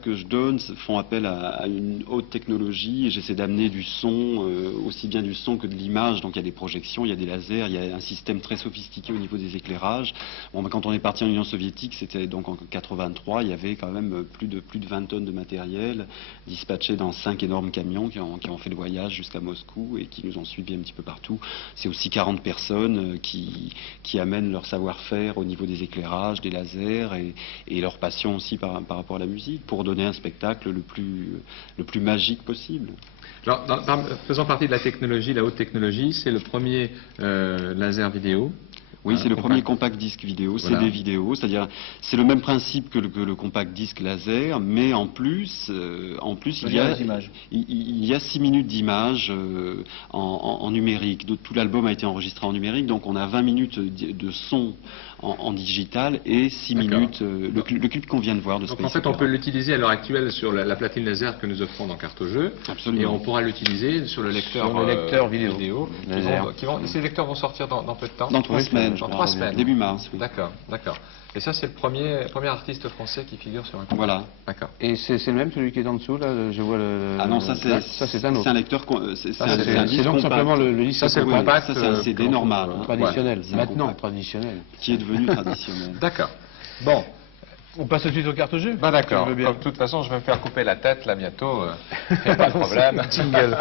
que je donne font appel à une haute technologie et j'essaie d'amener du son, aussi bien du son que de l'image. Donc il y a des projections, il y a des lasers, il y a un système très sophistiqué au niveau des éclairages. Bon, ben, quand on est parti en Union soviétique, c'était donc en 83, il y avait quand même plus de 20 tonnes de matériel dispatchés dans 5 énormes camions qui ont fait le voyage jusqu'à Moscou et qui nous ont suivis un petit peu partout. C'est aussi 40 personnes qui amènent leur savoir-faire au niveau des éclairages, des lasers et leur passion aussi par rapport à la musique pour donner un spectacle le plus magique possible. Alors, faisant partie de la technologie, la haute technologie, c'est le premier laser vidéo. Oui, c'est le premier compact disque vidéo, Voilà. CD vidéo, c'est-à-dire c'est le même principe que le compact disque laser, mais en plus il y a 6 minutes d'image en numérique. Tout l'album a été enregistré en numérique, donc on a 20 minutes de son en digital et 6 minutes, le clip qu'on vient de voir de Space Donc en fait on Opera. peut l'utiliser à l'heure actuelle sur la platine laser que nous offrons dans Carte au jeu. Absolument. Et on pourra l'utiliser sur le lecteur, vidéo. Ces lecteurs vont sortir dans peu de temps. Dans 3 semaines. Dans 3 semaines. Début mars. Oui. D'accord. Et ça, c'est le premier artiste français qui figure sur un compact. Voilà. D'accord. Et c'est le même, celui qui est en dessous, là, je vois le... Ah non, ça c'est un autre. C'est un lecteur, c'est un disque donc compact. simplement le disque. Ça c'est le compact. Ça c'est un CD normal. Traditionnel, Ouais, maintenant traditionnel. Qui est devenu traditionnel. D'accord. Bon. On passe tout de suite aux cartes jeu. Bah d'accord. De toute façon, je vais me faire couper la tête là bientôt. Y a pas de problème. Jingle.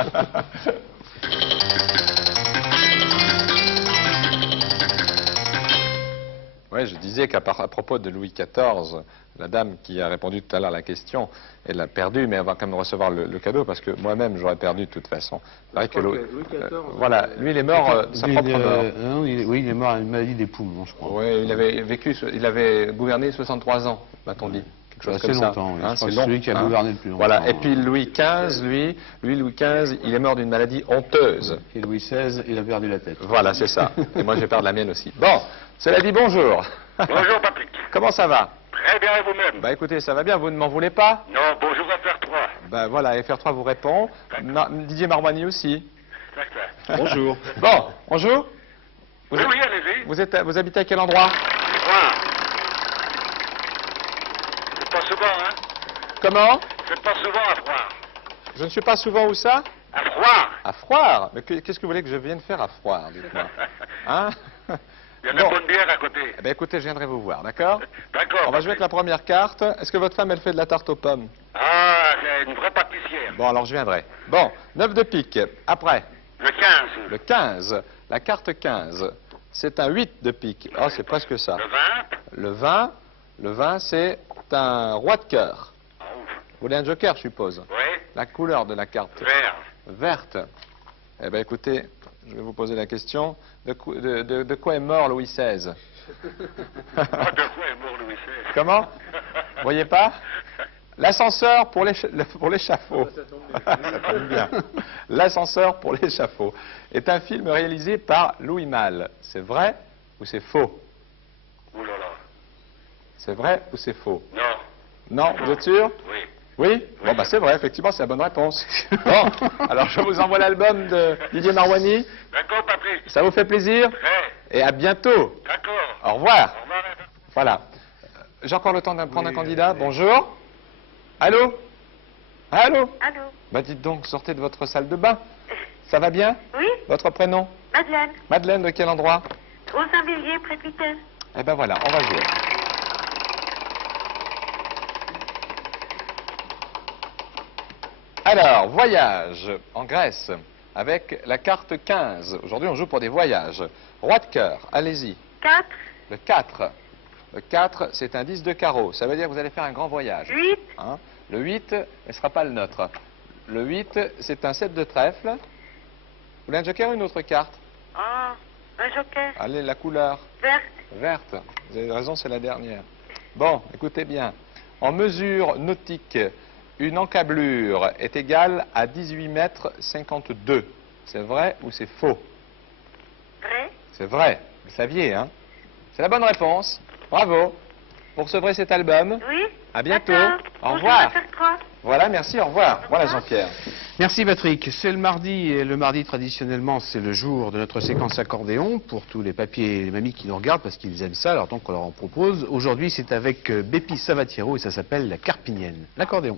Oui, je disais qu'à propos de Louis XIV, la dame qui a répondu tout à l'heure à la question, elle a perdu, mais elle va quand même recevoir le cadeau, parce que moi-même, j'aurais perdu de toute façon. Voilà, lui, il est mort de sa propre mort. Oui, il est mort à une maladie des poumons, je crois. Oui, il avait gouverné 63 ans, m'a-t-on dit. quelque chose Assez comme ça. longtemps, oui. Je crois c'est que long, celui qui a gouverné le plus longtemps. Voilà. Et puis Louis XV, Louis XV, il est mort d'une maladie honteuse. Et Louis XVI, il a perdu la tête. Voilà, c'est ça. Et moi, je vais perdre la mienne aussi. Bon, cela dit, bonjour. Bonjour Patrick. Comment ça va? Très bien et vous-même? Bah écoutez, ça va bien, vous ne m'en voulez pas? Non, bonjour FR3. Ben voilà, FR3 vous répond. Didier Marmoigny aussi. D'accord. Bonjour. Bon, on joue? Oui, allez-y. Vous habitez à quel endroit? C'est pas souvent, hein? Comment? C'est pas souvent à Froire. Je ne suis pas souvent où ça? À Froire. À Froire? Mais qu'est-ce que vous voulez que je vienne faire à Froire, dites-moi? Hein? Il y a de la bonne bière à côté. Eh ben écoutez, je viendrai vous voir, d'accord? D'accord. On va jouer avec la première carte. Est-ce que votre femme, elle fait de la tarte aux pommes? Ah, c'est une vraie pâtissière. Bon, alors je viendrai. Bon, 9 de pique. Après? Le 15. Le 15. La carte 15. C'est un 8 de pique. Oh, c'est presque ça. Le 20. Le 20, c'est un roi de cœur. Vous voulez un joker, je suppose? Oui. La couleur de la carte? Vert. Verte. Eh bien, écoutez, je vais vous poser la question. De quoi est mort Louis XVI? De quoi est mort Louis XVI? Comment? Vous voyez pas? L'ascenseur pour l'échafaud. L'ascenseur pour l'échafaud est un film réalisé par Louis Malle. C'est vrai ou c'est faux? Ouh là là. C'est vrai ou c'est faux? Non. Non, vous êtes sûr? Oui. Oui? Bon, bah c'est vrai, effectivement, c'est la bonne réponse. Bon, alors je vous envoie l'album de Didier Marmoigny. D'accord, Patrick. Ça vous fait plaisir? Très. Et à bientôt. D'accord. Au revoir. Au revoir. Voilà. J'ai encore le temps de prendre un candidat. Bonjour. Allô? Allô? Allô? Bah dites donc, sortez de votre salle de bain. Ça va bien? Oui? Votre prénom? Madeleine. Madeleine, de quel endroit? Au Saint-Villiers, près de Vitesse. Eh ben voilà, on va jouer. Alors, voyage en Grèce avec la carte 15. Aujourd'hui, on joue pour des voyages. Roi de cœur, allez-y. 4. Le 4. Le 4, c'est un 10 de carreau. Ça veut dire que vous allez faire un grand voyage. 8. Hein? Le 8 ne sera pas le nôtre. Le 8, c'est un 7 de trèfle. Vous voulez un joker ou une autre carte? Ah, un joker. Allez, la couleur. Verte. Verte. Vous avez raison, c'est la dernière. Bon, écoutez bien. En mesure nautique, une encablure est égale à 18 mètres 52. C'est vrai ou c'est faux? Vrai. C'est vrai. Vous saviez, hein? C'est la bonne réponse. Bravo. Vous recevrez cet album. Oui. À bientôt. D'accord. Au revoir. Bonjour, FR3. Voilà, merci, au revoir. Voilà Jean-Pierre. Merci Patrick. C'est le mardi, et le mardi traditionnellement c'est le jour de notre séquence accordéon pour tous les papiers et les mamies qui nous regardent parce qu'ils aiment ça, alors donc on leur en propose. Aujourd'hui c'est avec Bépi Savatiero et ça s'appelle la Carpinienne, l'accordéon.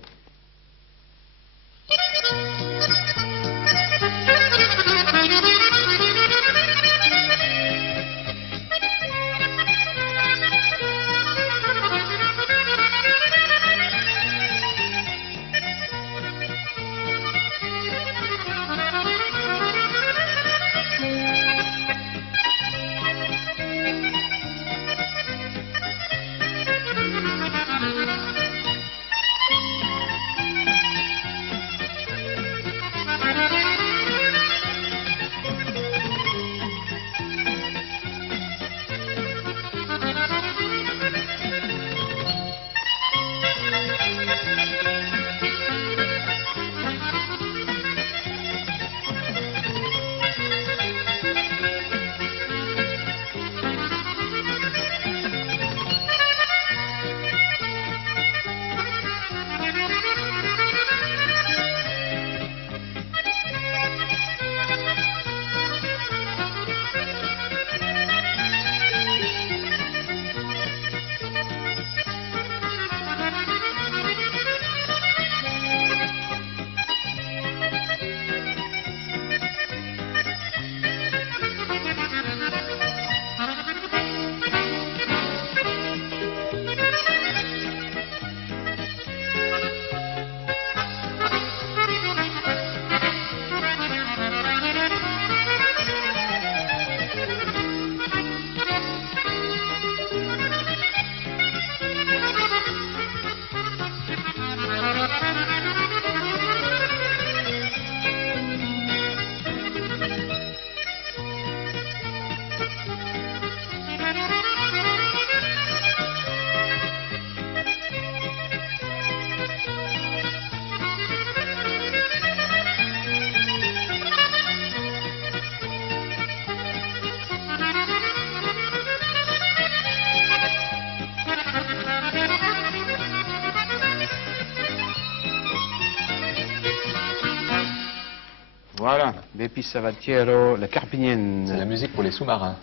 Voilà, Bepi Savatiero, la Carpinienne. C'est la musique pour les sous-marins.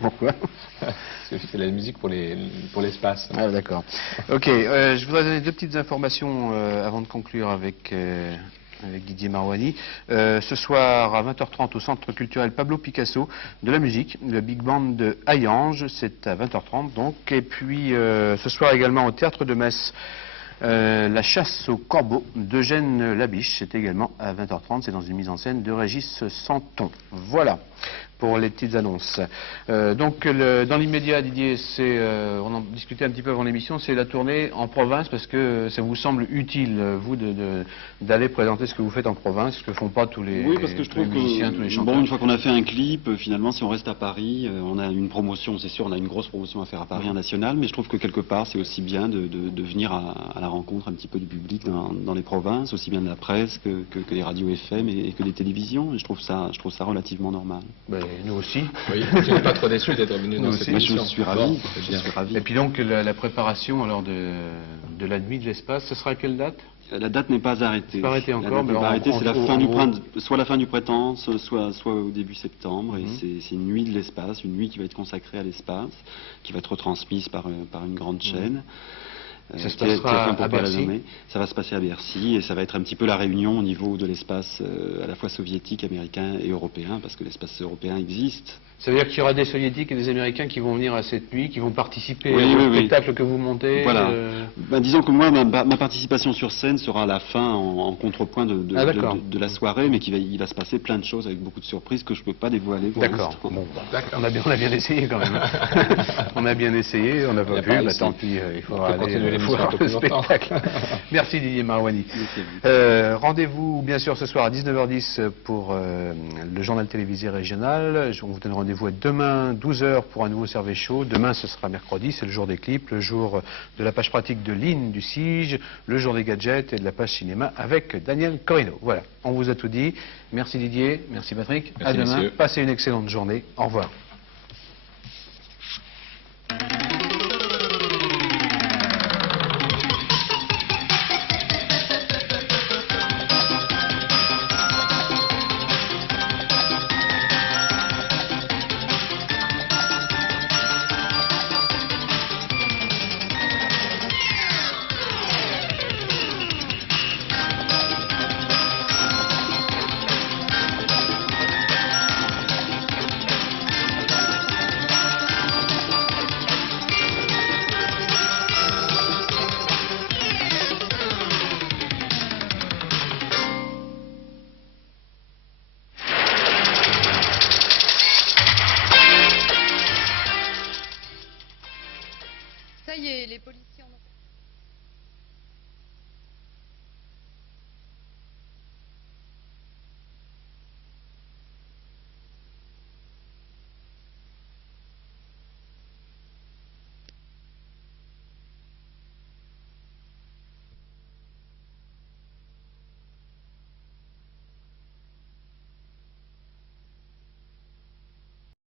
Pourquoi? C'est la musique pour l'espace. Ah, d'accord. Ok, je voudrais donner deux petites informations avant de conclure avec Didier Marouani. Ce soir à 20h30 au Centre culturel Pablo Picasso, de la musique, le Big Band de Hayange, c'est à 20h30 donc. Et puis ce soir également au Théâtre de Metz, la chasse au corbeau d'Eugène Labiche, c'est également à 20h30, c'est dans une mise en scène de Régis Santon. Voilà pour les petites annonces. Donc dans l'immédiat, Didier, on en discutait un petit peu avant l'émission, c'est la tournée en province, parce que ça vous semble utile, vous, d'aller présenter ce que vous faites en province, ce que font pas tous les, oui, parce que je trouve musiciens, tous les chanteurs. Bon, une fois qu'on a fait un clip, finalement, si on reste à Paris, on a une promotion, c'est sûr, on a une grosse promotion à faire à Paris, en national, mais je trouve que quelque part, c'est aussi bien de venir à la rencontre un petit peu du public dans les provinces, aussi bien de la presse que les radios FM et que les télévisions, et je trouve ça relativement normal. Ben, nous aussi. Oui, je n'ai pas trop déçu d'être venu dans cette émission. Je suis ravi. Et puis donc la préparation alors de la nuit de l'espace, ce sera à quelle date? La date n'est pas arrêtée. C'est pas arrêté encore, mais c'est la fin du printemps, soit la fin du printemps, soit au début septembre. Et c'est une nuit de l'espace, une nuit qui va être consacrée à l'espace, qui va être retransmise par une grande chaîne. Ça se passera à Bercy. Ça va se passer à Bercy et ça va être un petit peu la réunion au niveau de l'espace à la fois soviétique, américain et européen, parce que l'espace européen existe. Ça veut dire qu'il y aura des soviétiques et des américains qui vont venir à cette nuit, qui vont participer au spectacle que vous montez. Voilà. Disons que moi, ma participation sur scène sera à la fin en contrepoint de la soirée, mais il va se passer plein de choses avec beaucoup de surprises que je ne peux pas dévoiler pour l'instant. Bon, on a bien essayé quand même. On a bien essayé, on n'a pas vu, bah, tant pis, il faudra aller voir le spectacle. Merci Didier Marouani. Rendez-vous bien sûr ce soir à 19h10 pour le journal télévisé régional. On vous donne rendez-vous demain 12h pour un nouveau Servet Show. Demain ce sera mercredi, c'est le jour des clips, le jour de la page pratique de Line du Sige, le jour des gadgets et de la page cinéma avec Daniel Corino. Voilà, on vous a tout dit. Merci Didier, merci Patrick. Merci, à demain, messieurs. passez une excellente journée. Au revoir.